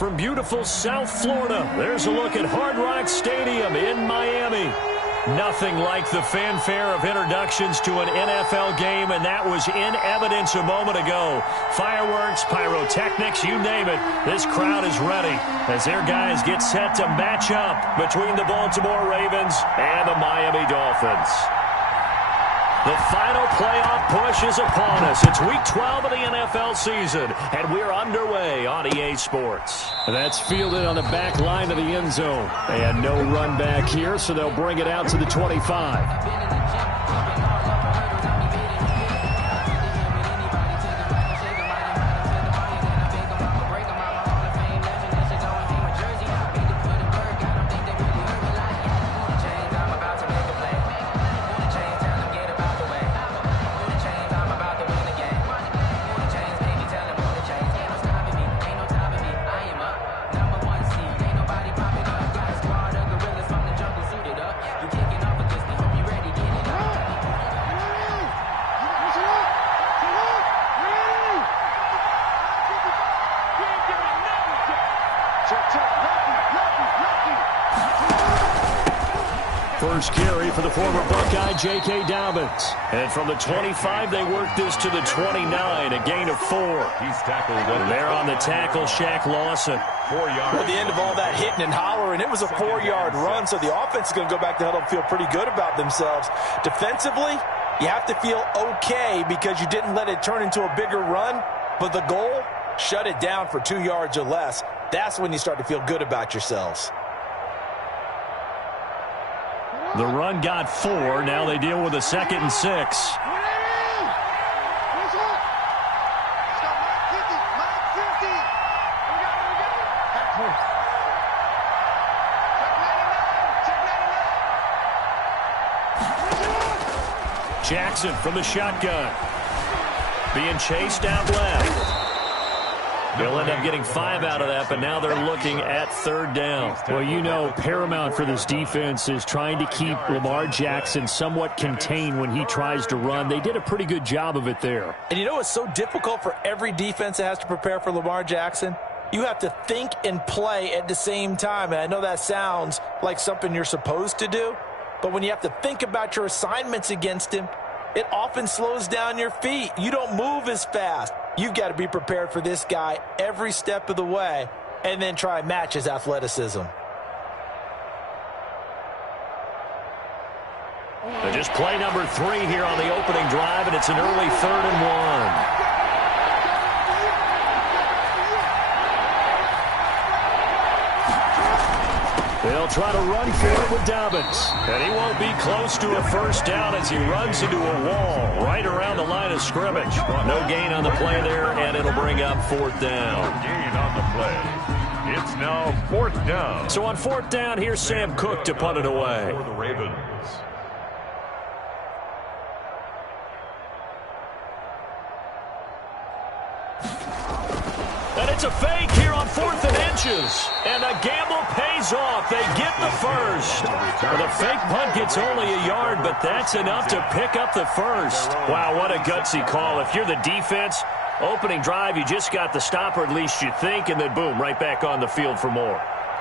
from beautiful South Florida. There's a look at Hard Rock Stadium in Miami. Nothing like the fanfare of introductions to an NFL game, and that was in evidence a moment ago. Fireworks, pyrotechnics, you name it. This crowd is ready as their guys get set to match up between the Baltimore Ravens and the Miami Dolphins. The final playoff push is upon us. It's Week 12 of the NFL season, and we're underway on EA Sports. That's fielded on the back line of the end zone. And no run back here, so they'll bring it out to the 25. First carry for the former Buckeye, J.K. Dobbins. And from the 25, they work this to the 29, a gain of 4. He's tackled. And there on the tackle, Shaq Lawson. 4 yards. At the end of all that hitting and hollering, it was a 4-yard run, so the offense is going to go back to huddle and feel pretty good about themselves. Defensively, you have to feel okay because you didn't let it turn into a bigger run, but the goal, shut it down for 2 yards or less. That's when you start to feel good about yourselves. The run got 4. Now they deal with a 2nd and 6. Jackson from the shotgun. Being chased out left. They'll end up getting 5 out of that, but now they're looking at 3rd down. Well, you know, paramount for this defense is trying to keep Lamar Jackson somewhat contained when he tries to run. They did a pretty good job of it there. And you know what's so difficult for every defense that has to prepare for Lamar Jackson? You have to think and play at the same time. And I know that sounds like something you're supposed to do, but when you have to think about your assignments against him, it often slows down your feet. You don't move as fast. You've got to be prepared for this guy every step of the way and then try and match his athleticism. Just play number 3 here on the opening drive, and it's an early 3rd and 1. They'll try to run for it with Dobbins. And he won't be close to a 1st down as he runs into a wall right around the line of scrimmage. No gain on the play there, and it'll bring up 4th down. No gain on the play. It's now 4th down. So on 4th down, here's Sam Cook to punt it away. For the Ravens. And it's a fake here on 4th and inches. And the gamble pays off. They get the 1st. Well, the fake punt gets only a yard, but that's enough to pick up the 1st. Wow, what a gutsy call. If you're the defense, opening drive, you just got the stop, or at least you think, and then boom, right back on the field for more.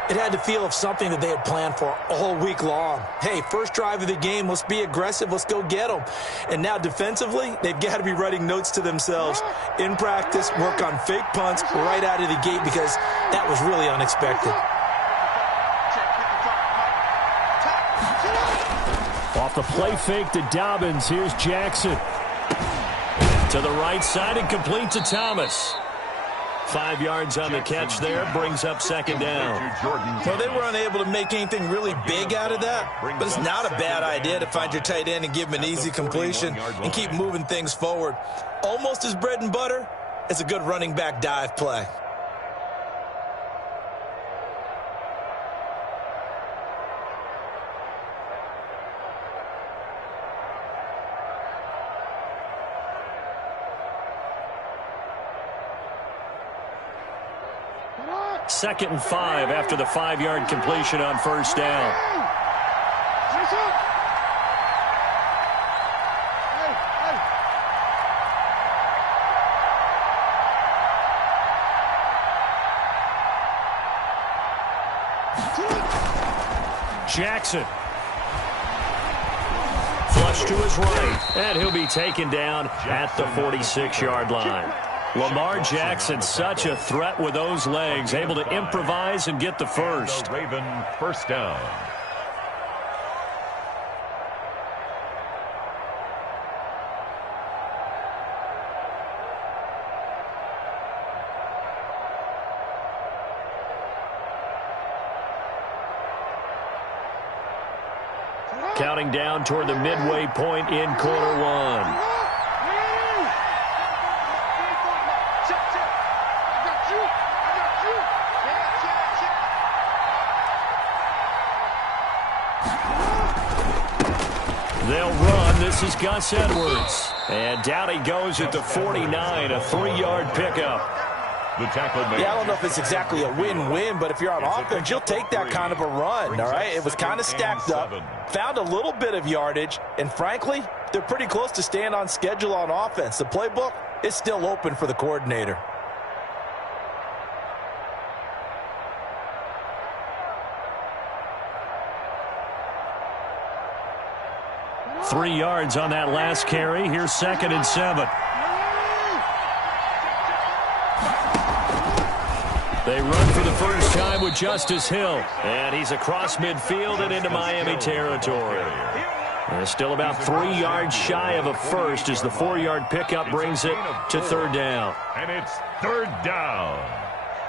It had to feel of something that they had planned for all week long. Hey, first drive of the game, let's be aggressive, let's go get them. And now defensively, they've got to be writing notes to themselves. In practice, work on fake punts right out of the gate because that was really unexpected. Off the play fake to Dobbins, here's Jackson. To the right side and complete to Thomas. 5 yards on the catch there, brings up 2nd down. Well, they were unable to make anything really big out of that, but it's not a bad idea to find your tight end and give him an easy completion and keep moving things forward. Almost as bread and butter as a good running back dive play. Second and 5 after the 5-yard completion on 1st down. Jackson. Flush to his right, and he'll be taken down at the 46-yard line. Lamar Jackson, such a threat with those legs, able to improvise and get the first. Raven first down. Counting down toward the midway point in quarter one. They'll run. This is Gus Edwards. And down he goes at the 49, a 3-yard pickup. The tackle made. Yeah, I don't know if it's exactly a win-win, but if you're on offense, you'll take that kind of a run, all right? It was kind of stacked up, found a little bit of yardage, and frankly, they're pretty close to staying on schedule on offense. The playbook is still open for the coordinator. Three yards on that last carry. Here's 2nd and 7. They run for the first time with Justice Hill. And he's across midfield and into Miami territory. And still about 3 yards shy of a first as the 4-yard pickup brings it to 3rd down. And it's 3rd down.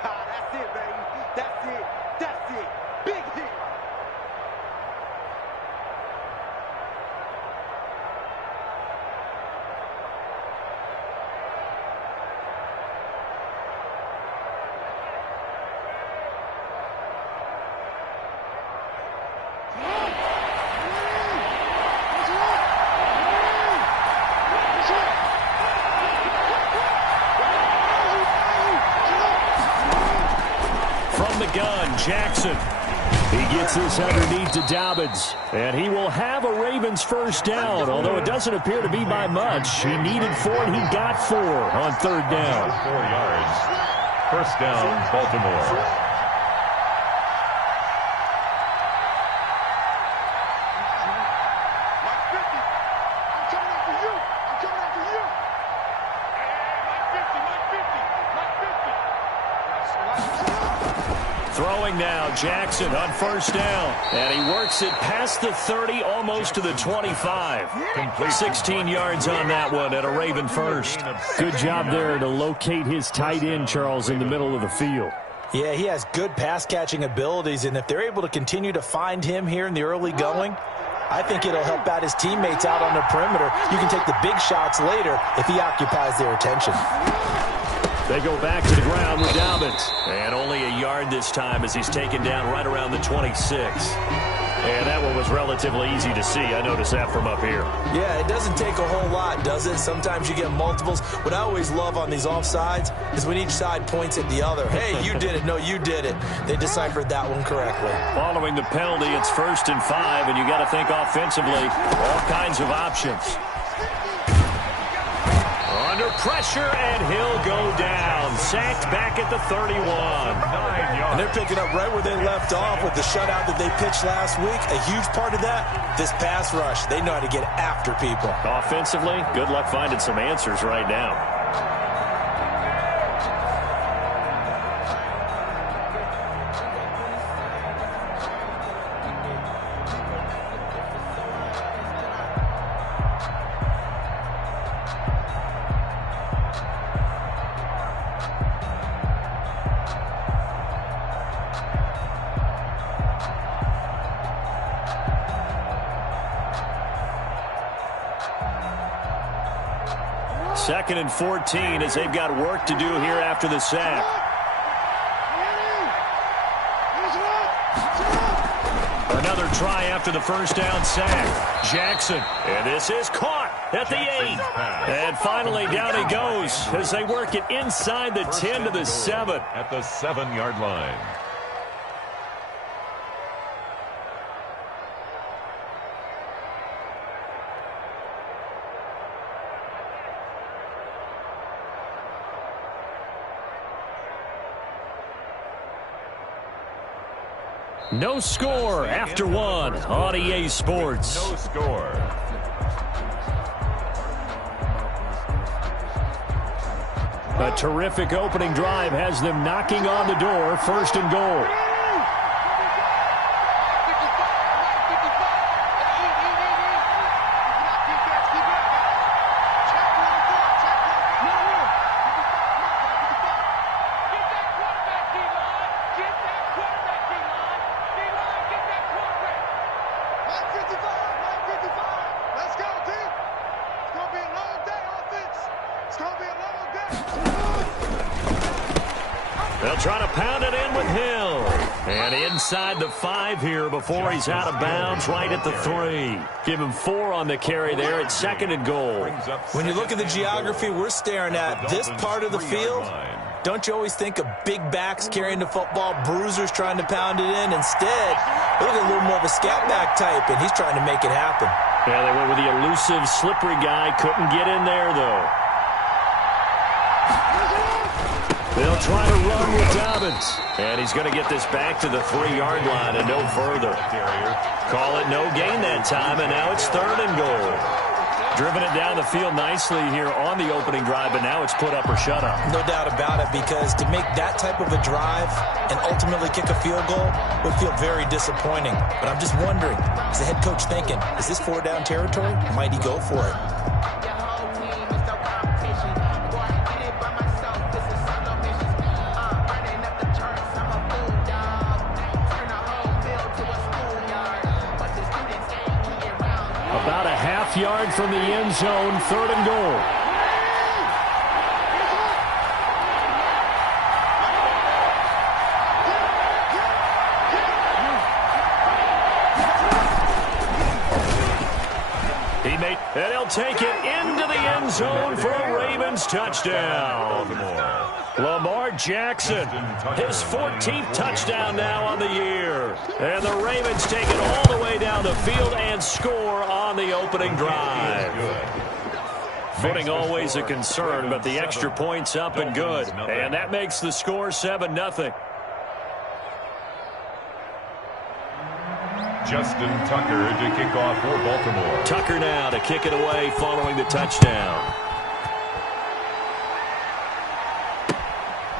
That's it, baby. That's it. That's it. Big hit. Gun, Jackson. He gets this underneath to Dobbins, and he will have a Ravens first down, although it doesn't appear to be by much. He needed 4, and he got 4 on 3rd down. 4 yards. First down, Baltimore. Throwing now, Jackson on first down. And he works it past the 30, almost to the 25. 16 yards on that one at a Raven first. Good job there to locate his tight end, Charles, in the middle of the field. Yeah, he has good pass-catching abilities, and if they're able to continue to find him here in the early going, I think it'll help out his teammates out on the perimeter. You can take the big shots later if he occupies their attention. They go back to the ground with Dobbins. And only a yard this time as he's taken down right around the 26. And that one was relatively easy to see. I noticed that from up here. Yeah, it doesn't take a whole lot, does it? Sometimes you get multiples. What I always love on these offsides is when each side points at the other. Hey, you did it. No, you did it. They deciphered that one correctly. Following the penalty, it's 1st and 5, and you got to think offensively, all kinds of options. Under pressure, and he'll go down. Sacked back at the 31. 9 yards. And they're picking up right where they left off with the shutout that they pitched last week. A huge part of that, this pass rush. They know how to get after people. Offensively, good luck finding some answers right now. Second and 14 as they've got work to do here after the sack. Another try after the first down sack. Jackson, and this is caught at the 8. And finally down he goes as they work it inside the 10 to the 7. At the 7-yard line. No score after one on EA Sports. No score. A terrific opening drive has them knocking on the door, first and goal. They'll try to pound it in with Hill. And inside the 5 here before he's out of bounds, right at the 3. Give him 4 on the carry there at second and goal. When you look at the geography we're staring at, this part of the field, don't you always think of big backs carrying the football, bruisers trying to pound it in? Instead, look at a little more of a scat back type, and he's trying to make it happen. Yeah, they went with the elusive, slippery guy. Couldn't get in there, though. They'll try to run with Dobbins. And he's going to get this back to the 3-yard line and no further. Call it no gain that time, and now it's third and goal. Driven it down the field nicely here on the opening drive, but now it's put up or shut up. No doubt about it, because to make that type of a drive and ultimately kick a field goal would feel very disappointing. But I'm just wondering, is the head coach thinking, is this 4-down territory? Might he go for it? About a half-yard from the end zone, third and goal. And he'll take it into the end zone for a Ravens touchdown. Lamar Jackson, his 14th touchdown now on the year. And the Ravens take it all the way down the field and score on the opening drive. Footing always a concern, but the extra point's up and good. And that makes the score 7-0. Justin Tucker to kick off for Baltimore. Tucker now to kick it away following the touchdown.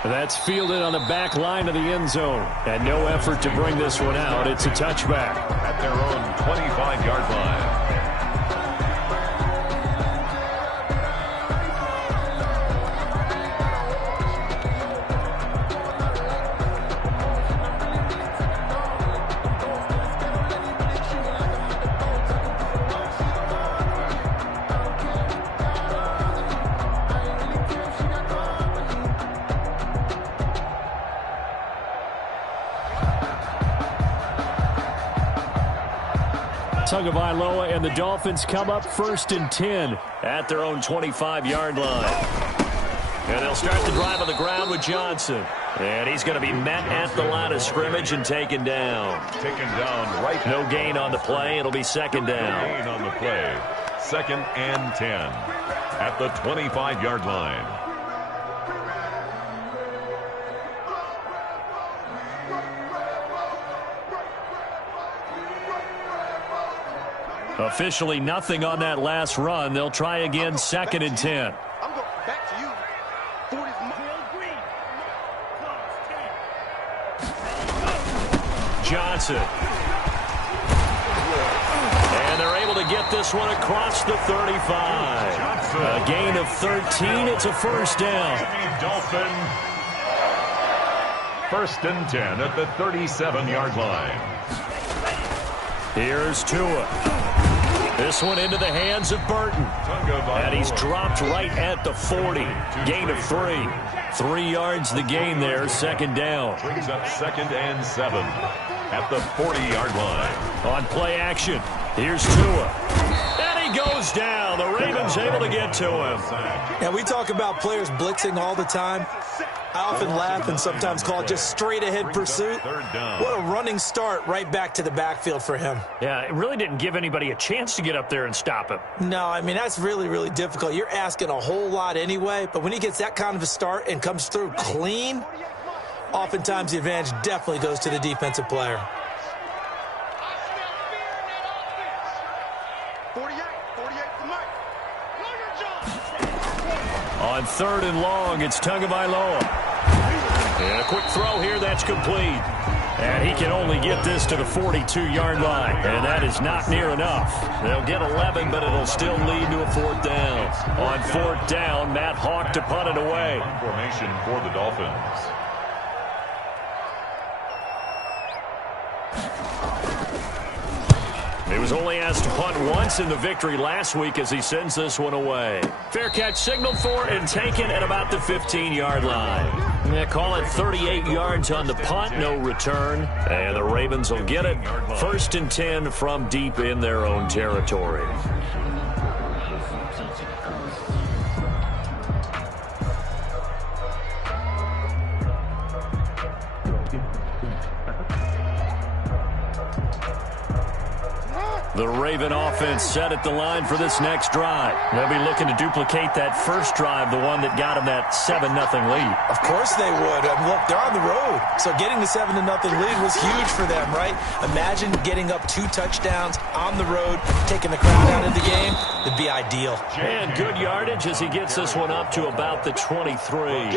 That's fielded on the back line of the end zone. And no effort to bring this one out. It's a touchback. At their own 25-yard line. Tagovailoa and the Dolphins come up first and 10 at their own 25-yard line. And they'll start the drive on the ground with Johnson. And he's going to be met at the line of scrimmage and taken down. Taken down right. No gain on the play. It'll be second down. No gain on the play. Second and 10 at the 25-yard line. Officially nothing on that last run. They'll try again, second and 10. I'm going back to you. Johnson. And they're able to get this one across the 35. A gain of 13. It's a first down. Dolphin. First and 10 at the 37-yard line. Here's Tua. This one into the hands of Burton. And he's dropped right at the 40. Gain of 3. 3 yards the gain there, second down. Brings up second and 7 at the 40-yard line. On play action, here's Tua. And he goes down. The Ravens able to get to him. Yeah, we talk about players blitzing all the time. I often laugh and sometimes call it just straight-ahead pursuit. What a running start right back to the backfield for him. Yeah, it really didn't give anybody a chance to get up there and stop him. No, I mean, that's really, really difficult. You're asking a whole lot anyway, but when he gets that kind of a start and comes through clean, oftentimes the advantage definitely goes to the defensive player. 48 to Mike. On 3rd and long, it's Tagovailoa. And a quick throw here, that's complete. And he can only get this to the 42-yard line. And that is not near enough. They'll get 11, but it'll still lead to a 4th down. On 4th down, Matt Hawk to punt it away. Formation for the Dolphins. He was only asked to punt once in the victory last week as he sends this one away. Fair catch signaled for and taken at about the 15-yard line. They call it 38 yards on the punt, no return. And the Ravens will get it. 1st and 10 from deep in their own territory. The Raven offense set at the line for this next drive. They'll be looking to duplicate that first drive, the one that got them that 7-0 lead. Of course they would. I mean, look, they're on the road. So getting the 7-0 lead was huge for them, right? Imagine getting up 2 touchdowns on the road, taking the crowd out of the game. It'd be ideal. And good yardage as he gets this one up to about the 23.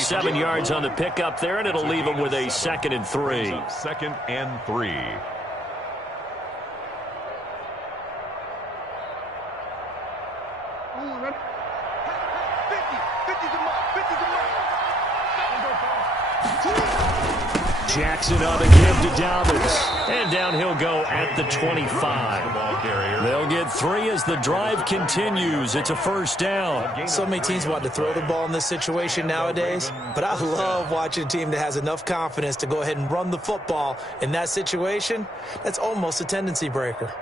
7 yards on the pickup there, and it'll leave him with a 2nd and 3. 2nd and 3. Jackson on the give to Dobbins. And down he'll go at the 25. They'll get 3 as the drive continues. It's a 1st down. So many teams want to throw the ball in this situation nowadays, but I love watching a team that has enough confidence to go ahead and run the football. In that situation, that's almost a tendency breaker.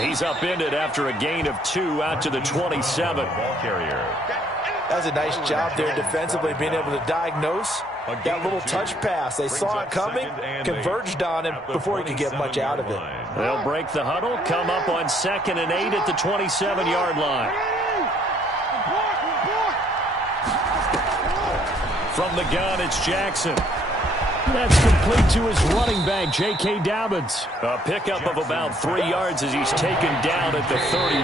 He's upended after a gain of 2 out to the 27. Ball carrier. That was a nice job there defensively, being able to diagnose that little touch pass. They saw it coming, converged on him before he could get much out of it. They'll break the huddle, come up on 2nd and 8 at the 27-yard line. From the gun, it's Jackson. That's complete to his running back, J.K. Dobbins. A pickup of about 3 yards as he's taken down at the 31.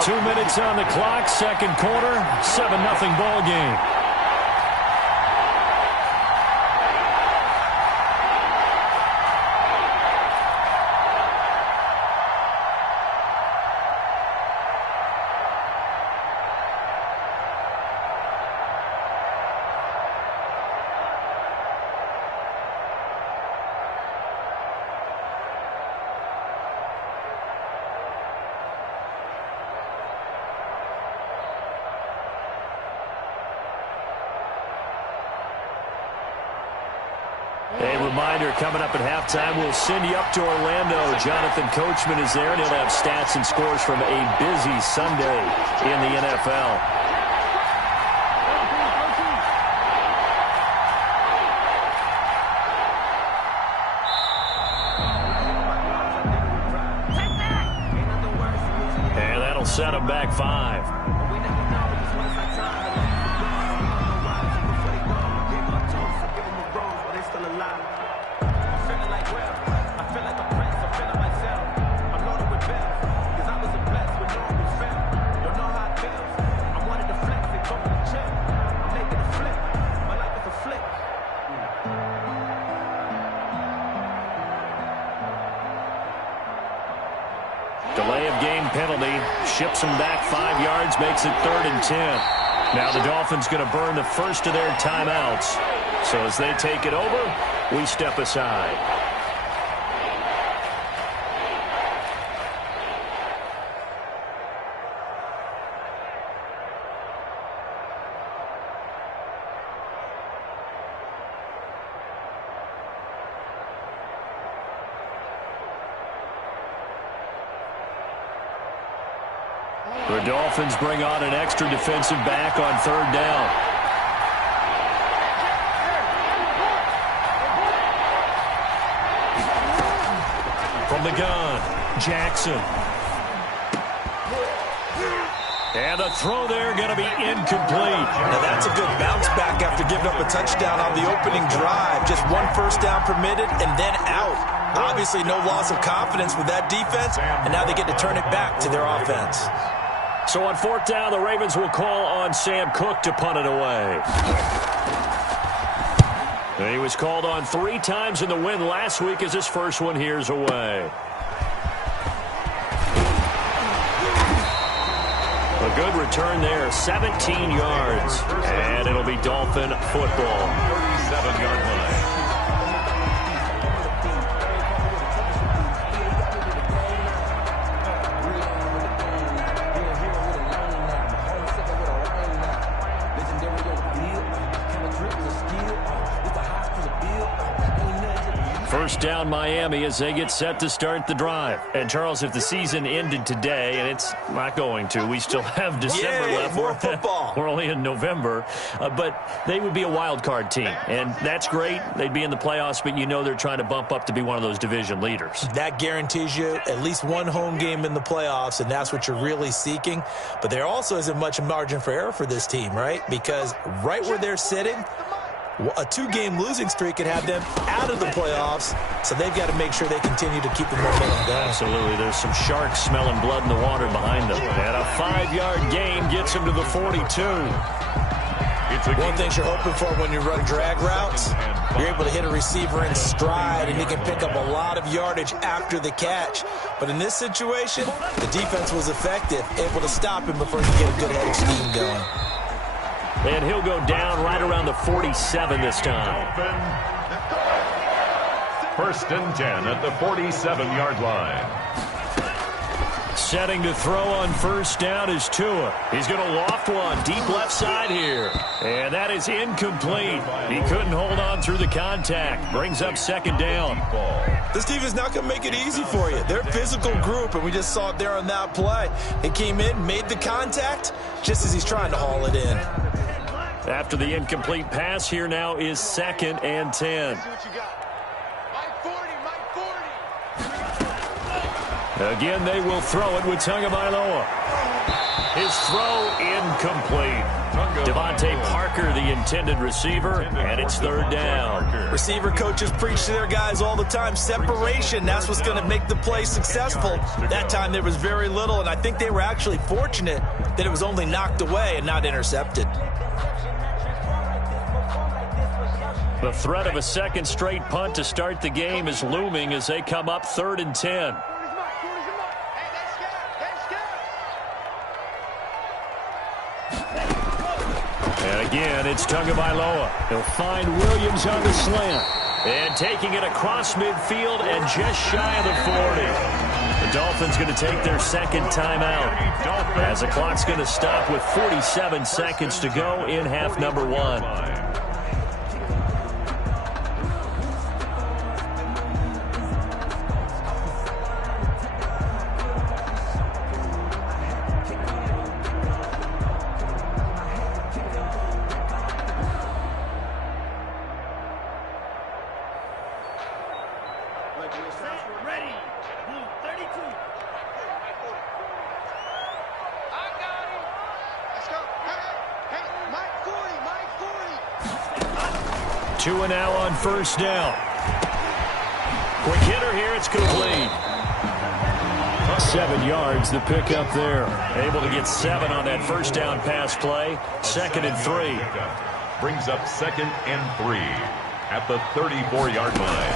2 minutes on the clock, 2nd quarter, 7-0 ball game. A reminder, coming up at halftime, we'll send you up to Orlando. Jonathan Coachman is there, and he'll have stats and scores from a busy Sunday in the NFL. And that'll set him back 5. Delay of game penalty, ships them back 5 yards, makes it 3rd and 10. Now the Dolphins going to burn the first of their timeouts. So as they take it over, we step aside. The Dolphins bring on an extra defensive back on 3rd down. From the gun, Jackson. And the throw there going to be incomplete. Now that's a good bounce back after giving up a touchdown on the opening drive. Just one first down permitted and then out. Obviously no loss of confidence with that defense, and now they get to turn it back to their offense. So on fourth down, the Ravens will call on Sam Cook to punt it away. He was called on 3 times in the win last week as his first one here's away. A good return there, 17 yards. And it'll be Dolphin football. 37-yard line. First down Miami as they get set to start the drive. And, Charles, if the season ended today, and it's not going to, we still have December left. More football. We're only in November. But they would be a wild card team. And that's great. They'd be in the playoffs, but you know they're trying to bump up to be one of those division leaders. That guarantees you at least one home game in the playoffs, and that's what you're really seeking. But there also isn't much margin for error for this team, right? Because right where they're sitting, a 2-game losing streak could have them out of the playoffs, so they've got to make sure they continue to keep the momentum going. Absolutely. There's some sharks smelling blood in the water behind them. And a 5-yard gain gets them to the 42. One thing you're hoping for when you run drag routes, you're able to hit a receiver in stride, and he can pick up a lot of yardage after the catch. But in this situation, the defense was effective, able to stop him before he could get a good headed scheme going. And he'll go down right around the 47 this time. First and 10 at the 47-yard line. Setting to throw on first down is Tua. He's going to loft one deep left side here. And that is incomplete. He couldn't hold on through the contact. Brings up second down. This team is not going to make it easy for you. They're a physical group, and we just saw it there on that play. He came in, made the contact, just as he's trying to haul it in. After the incomplete pass, here now is second and 10. Again, they will throw it with Tagovailoa. His throw incomplete. Devontae Parker, the intended receiver, and it's third down. Receiver coaches preach to their guys all the time. Separation, that's what's going to make the play successful. That time there was very little, and I think they were actually fortunate that it was only knocked away and not intercepted. The threat of a second straight punt to start the game is looming as they come up 3rd and 10. And again, it's Tagovailoa. He'll find Williams on the slant. And taking it across midfield and just shy of the 40. The Dolphins going to take their second timeout as the clock's going to stop with 47 seconds to go in half number 1. Ready. Blue 32. I got him. Let's go. Hey, Mike 40. 2 and now on first down. Quick hitter here. It's complete. 7 yards, the pickup there. Able to get 7 on that first down pass play. 2nd and 3. Brings up 2nd and 3 at the 34-yard line.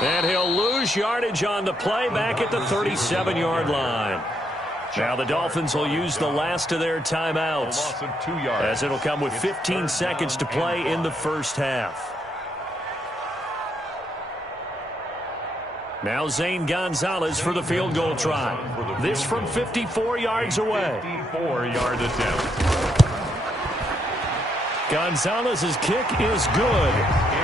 And he'll lose yardage on the play back at the 37-yard line. Now the Dolphins will use the last of their timeouts, as it'll come with 15 seconds to play in the first half. Now Zane Gonzalez for the field goal try. This from 54 yards away. 54-yard attempt. Gonzalez's kick is good.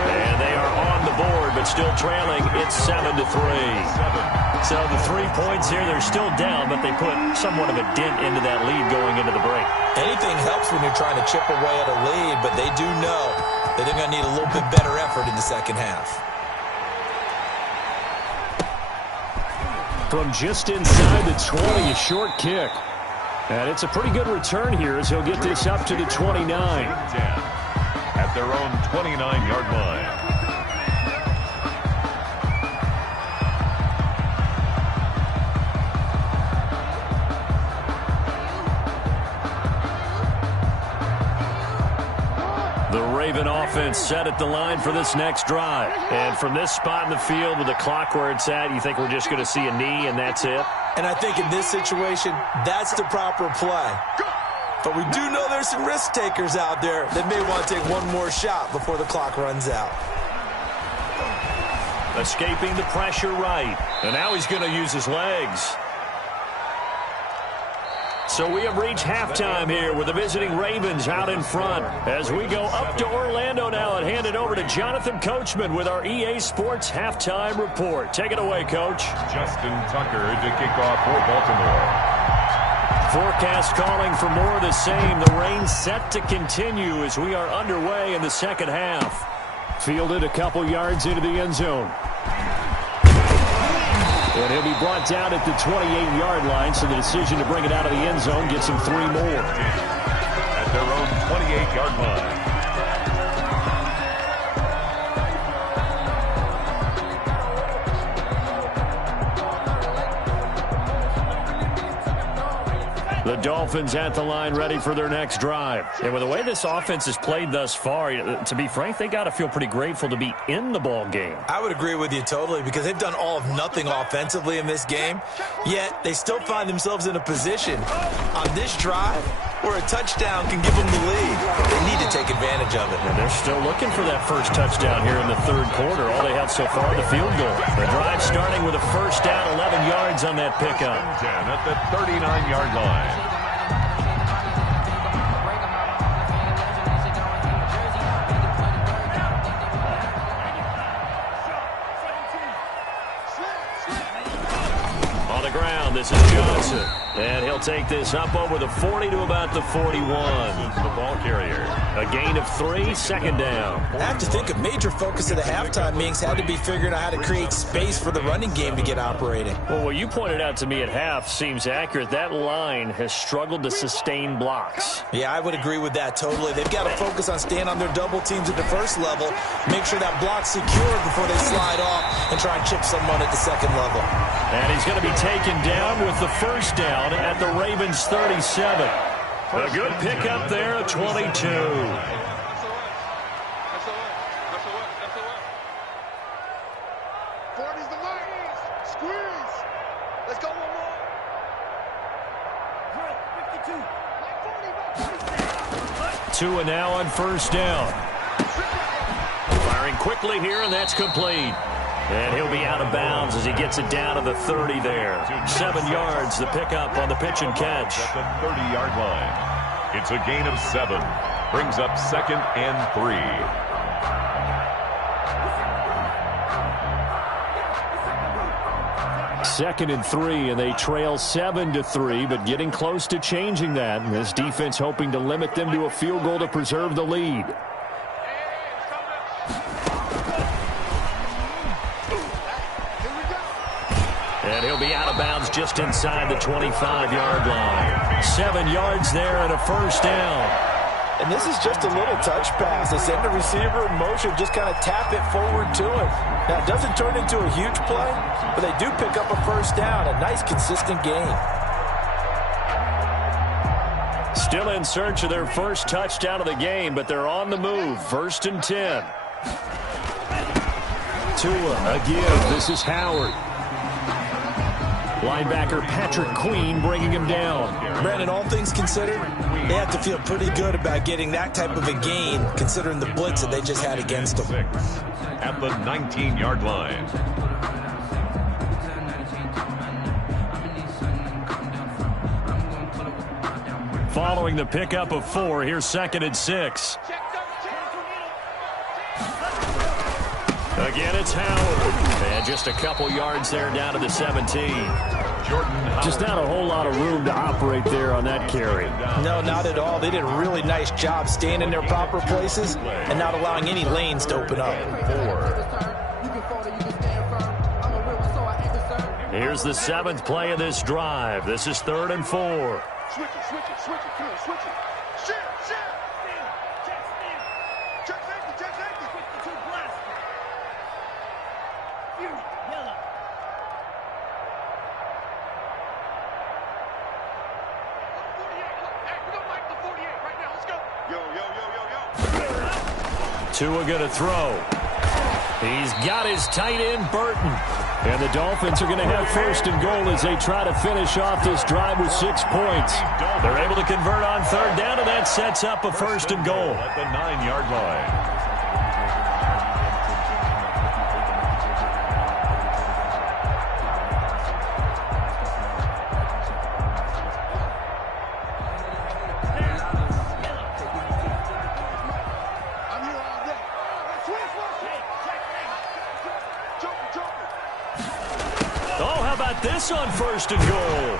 And they are on the board, but still trailing. It's 7-3. So the 3 points here, they're still down, but they put somewhat of a dent into that lead going into the break. Anything helps when you're trying to chip away at a lead, but they do know that they're going to need a little bit better effort in the second half. From just inside the 20, a short kick. And it's a pretty good return here as he'll get this up to the 29. At their own 29-yard line. The Raven offense set at the line for this next drive. And from this spot in the field with the clock where it's at, you think we're just going to see a knee and that's it? And I think in this situation, that's the proper play. But we do know there's some risk takers out there that may want to take one more shot before the clock runs out. Escaping the pressure right. And now he's going to use his legs. So we have reached halftime here with the visiting Ravens out in front. As we go up to Orlando now and hand it over to Jonathan Coachman with our EA Sports Halftime Report. Take it away, Coach. Justin Tucker to kick off for Baltimore. Forecast calling for more of the same. The rain set to continue as we are underway in the second half. Fielded a couple yards into the end zone. And he'll be brought down at the 28-yard line, so the decision to bring it out of the end zone gets him 3 more. At their own 28-yard line. The Dolphins at the line ready for their next drive. And with the way this offense has played thus far, to be frank, they got to feel pretty grateful to be in the ball game. I would agree with you totally because they've done all of nothing offensively in this game, yet they still find themselves in a position on this drive where a touchdown can give them the lead. They need to take advantage of it. And they're still looking for that first touchdown here in the third quarter. All they have so far, the field goal. The drive starting with a first down, 11 yards on that pickup. 10 at the 39-yard line. On the ground, this is Johnson. And he'll take this up over the 40 to about the 41. The ball carrier. A gain of 3, second down. I have to think a major focus of the halftime meetings had to be figuring out how to create space for the running game to get operating. Well, what you pointed out to me at half seems accurate. That line has struggled to sustain blocks. Yeah, I would agree with that totally. They've got to focus on staying on their double teams at the first level, make sure that block's secure before they slide off and try and chip someone at the second level. And he's going to be taken down with the first down at the Ravens 37. A good pickup there at 22. Tua now on first down. Firing quickly here, and that's complete. And he'll be out of bounds as he gets it down to the 30 there. 7 yards, the pickup on the pitch and catch. At the 30-yard line. It's a gain of 7. Brings up 2nd and 3. 2nd and 3, and they trail 7-3, but getting close to changing that. And this defense hoping to limit them to a field goal to preserve the lead. And he'll be out of bounds just inside the 25-yard line. 7 yards there and a first down. And this is just a little touch pass. They send the receiver in motion, just kind of tap it forward to him. Now, it doesn't turn into a huge play, but they do pick up a first down. A nice, consistent gain. Still in search of their first touchdown of the game, but they're on the move. 1st and 10. Tua again. This is Howard. Linebacker Patrick Queen bringing him down. Brandon, all things considered, they have to feel pretty good about getting that type of a gain, considering the blitz that they just had against them. At the 19-yard line. Following the pickup of 4, here's 2nd and 6. Again, it's Howard. And just a couple yards there down to the 17. Just not a whole lot of room to operate there on that carry. No, not at all. They did a really nice job staying in their proper places and not allowing any lanes to open up. Here's the 7th play of this drive. This is 3rd and 4. Switch it, switch it, switch it. Come on, switch it. Shit. Check safety. Yellow. Hey, we don't like the 48 right now. Let's go. Yo. Tua going to throw. He's got his tight end, Burton. And the Dolphins are going to have 1st and goal as they try to finish off this drive with 6 points. They're able to convert on 3rd down, and that sets up a 1st and goal. At the 9-yard line. This on 1st and goal.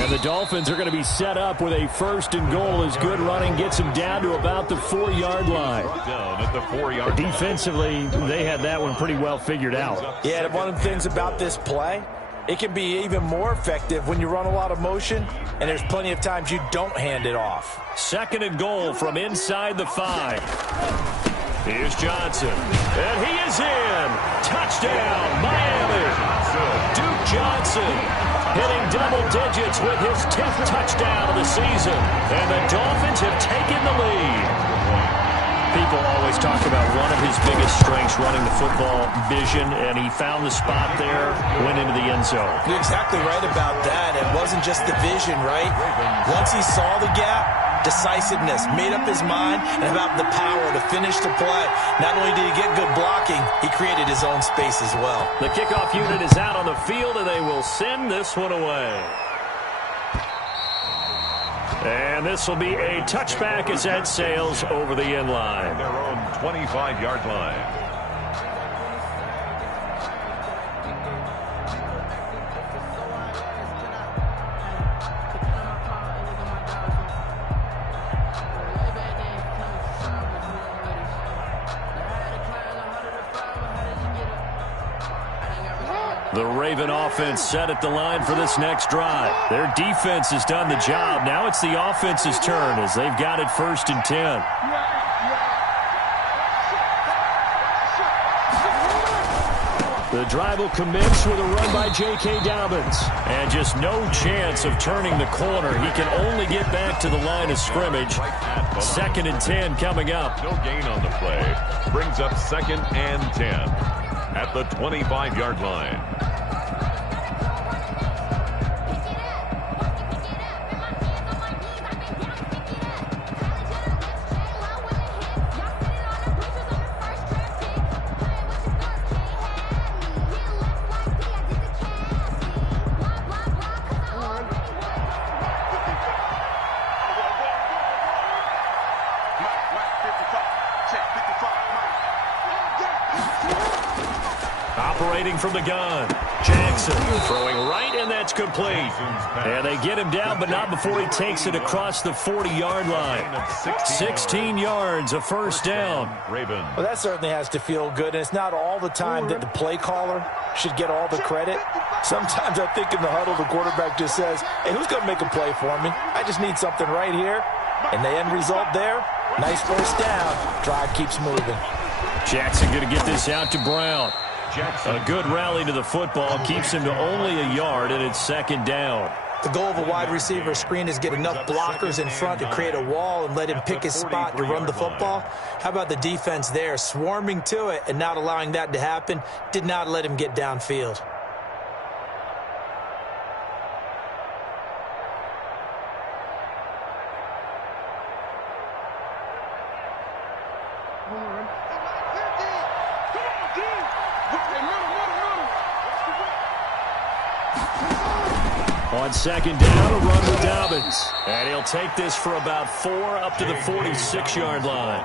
And the Dolphins are going to be set up with a 1st and goal as good running gets them down to about the 4-yard line. Down at the 4-yard line. Defensively, they had that one pretty well figured out. Yeah, one of the things about this play, it can be even more effective when you run a lot of motion, and there's plenty of times you don't hand it off. 2nd and goal from inside the 5. Here's Johnson, and he is in. Touchdown, Miami. Duke Johnson hitting double digits with his 10th touchdown of the season. And the Dolphins have taken the lead. People always talk about one of his biggest strengths, running the football, vision, and he found the spot there, went into the end zone. You're exactly right about that. It wasn't just the vision, right? Once he saw the gap, decisiveness, made up his mind, and about the power to finish the play. Not only did he get good blocking, he created his own space as well. The kickoff unit is out on the field, and they will send this one away. And this will be a touchback as that sails over the end line. Their own 25-yard line. The Raven offense set at the line for this next drive. Their defense has done the job. Now it's the offense's turn as they've got it 1st and 10. The drive will commence with a run by J.K. Dobbins. And just no chance of turning the corner. He can only get back to the line of scrimmage. 2nd and 10 coming up. No gain on the play. Brings up 2nd and 10 at the 25-yard line. Operating from the gun. Jackson throwing right, and that's complete. And they get him down, but not before he takes it across the 40-yard line. 16 yards, a 1st down. Well, that certainly has to feel good, and it's not all the time that the play caller should get all the credit. Sometimes I think in the huddle, the quarterback just says, hey, who's going to make a play for me? I just need something right here. And the end result there, nice 1st down. Drive keeps moving. Jackson going to get this out to Brown. A good rally to the football keeps him to only a yard, and it's 2nd down. The goal of a wide receiver screen is get enough blockers in front to create a wall and let him pick his spot to run the football. How about the defense there, swarming to it and not allowing that to happen? Did not let him get downfield. On 2nd down, a run with Dobbins. And he'll take this for about 4 up to the 46-yard line.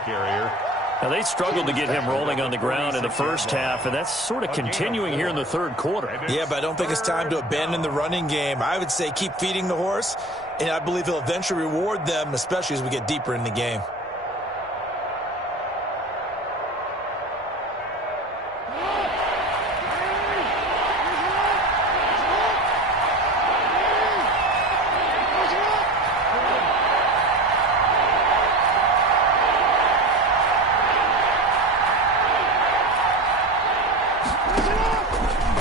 Now, they struggled to get him rolling on the ground in the first half, and that's sort of continuing here in the third quarter. Yeah, but I don't think it's time to abandon the running game. I would say keep feeding the horse, and I believe he'll eventually reward them, especially as we get deeper in the game.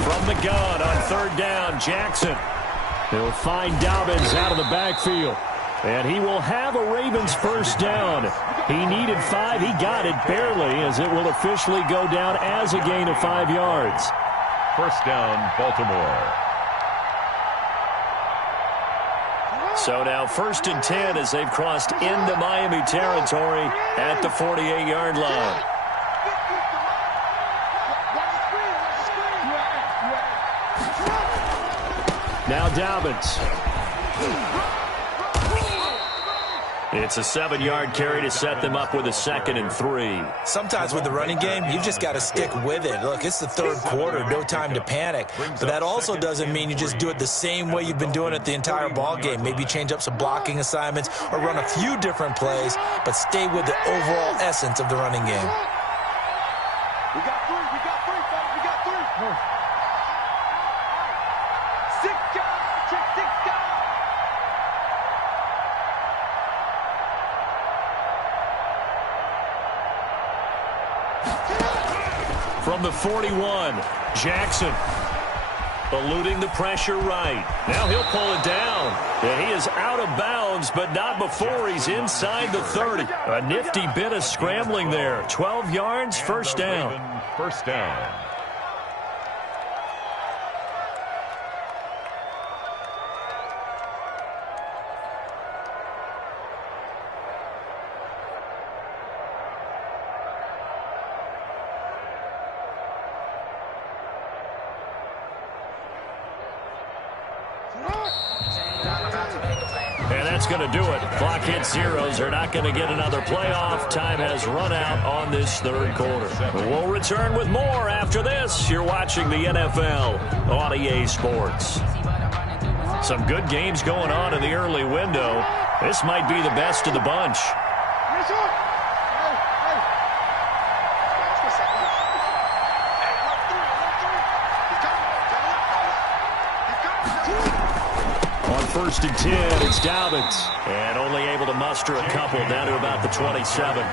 From the gun on third down, Jackson. He'll find Dobbins out of the backfield. And he will have a Ravens first down. He needed 5. He got it barely, as it will officially go down as a gain of 5 yards. First down, Baltimore. So now 1st and 10 as they've crossed into Miami territory at the 48-yard line. Now Dobbins. It's a 7-yard carry to set them up with a 2nd and 3. Sometimes with the running game, you've just got to stick with it. Look, it's the third quarter, no time to panic. But that also doesn't mean you just do it the same way you've been doing it the entire ball game. Maybe change up some blocking assignments or run a few different plays, but stay with the overall essence of the running game. We got 3, fellas, we got 3. 6 guys, check 6 guys. From the 41, Jackson eluding the pressure right. Now he'll pull it down. And he is out of bounds, but not before he's inside the 30. A nifty bit of scrambling there. 12 yards, first down. First down. And that's going to do it. Clock hits zeros. They're not going to get another playoff. Time has run out on this third quarter. We'll return with more after this. You're watching the NFL on EA Sports. Some good games going on in the early window. This might be the best of the bunch. First and 10, it's Dobbins. And only able to muster a couple down to about the 27.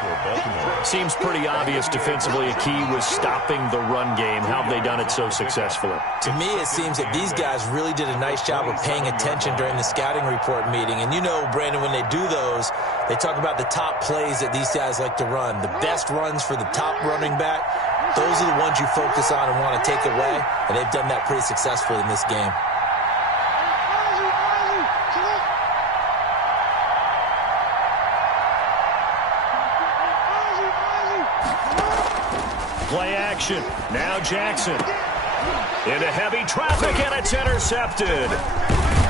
Seems pretty obvious defensively a key was stopping the run game. How have they done it so successfully? To me, it seems that these guys really did a nice job of paying attention during the scouting report meeting. And you know, Brandon, when they do those, they talk about the top plays that these guys like to run. The best runs for the top running back, those are the ones you focus on and want to take away. And they've done that pretty successfully in this game. Play action. Now Jackson. Into heavy traffic, and it's intercepted.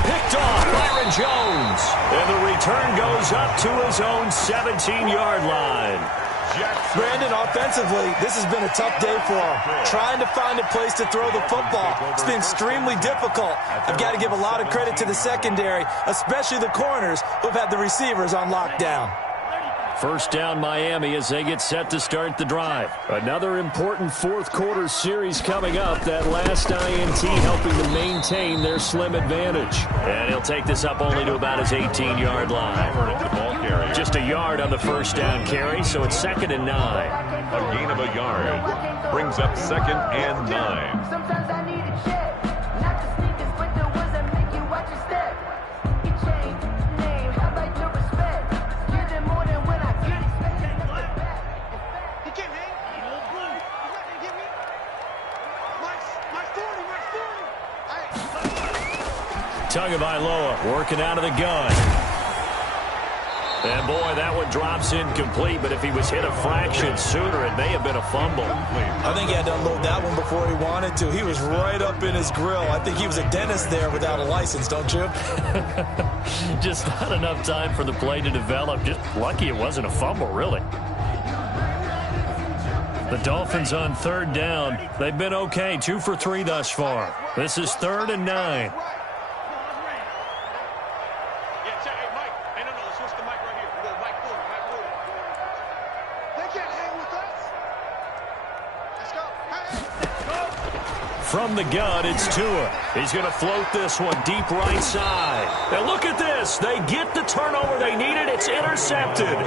Picked off Byron Jones. And the return goes up to his own 17-yard line. Brandon, offensively, this has been a tough day for him. Trying to find a place to throw the football. It's been extremely difficult. I've got to give a lot of credit to the secondary, especially the corners who've had the receivers on lockdown. First down Miami as they get set to start the drive. Another important fourth quarter series coming up. That last INT helping to maintain their slim advantage. And he'll take this up only to about his 18-yard line. Just a yard on the first down carry, so it's 2nd and 9. A gain of a yard brings up 2nd and 9. Sometimes I need a check. Not the sneakers, but the ones that make you watch your step. You change name, how about your respect? Give them more than when I get expected nothing back. He can't hang. Old blue. You let me get me. Mike's 40, Mike's 40. Tagovailoa working out of the gun. And, boy, that one drops incomplete, but if he was hit a fraction sooner, it may have been a fumble. I think he had to unload that one before he wanted to. He was right up in his grill. I think he was a dentist there without a license, don't you? Just not enough time for the play to develop. Just lucky it wasn't a fumble, really. The Dolphins on third down. They've been okay, 2 for 3 thus far. This is 3rd and 9. From the gun, it's Tua. He's going to float this one deep right side. Now look at this. They get the turnover they needed. It's intercepted.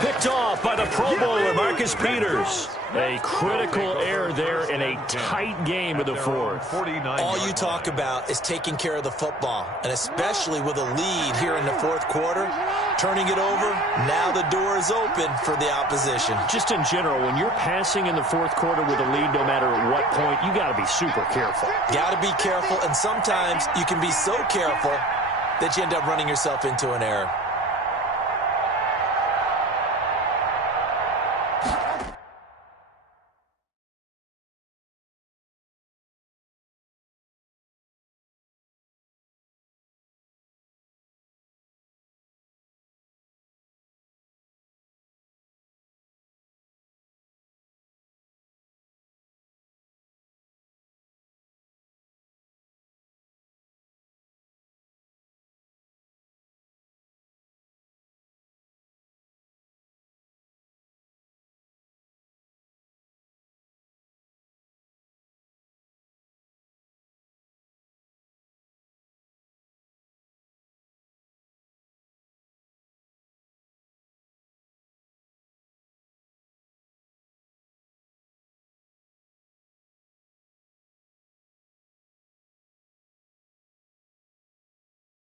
Picked off by the Pro Bowler, Marcus Peters. A critical error there in a tight game of the fourth. All you talk about is taking care of the football, and especially with a lead here in the fourth quarter, turning it over, now the door is open for the opposition. Just in general, when you're passing in the fourth quarter with a lead, no matter at what point, you got to be super careful. Got to be careful, and sometimes you can be so careful that you end up running yourself into an error.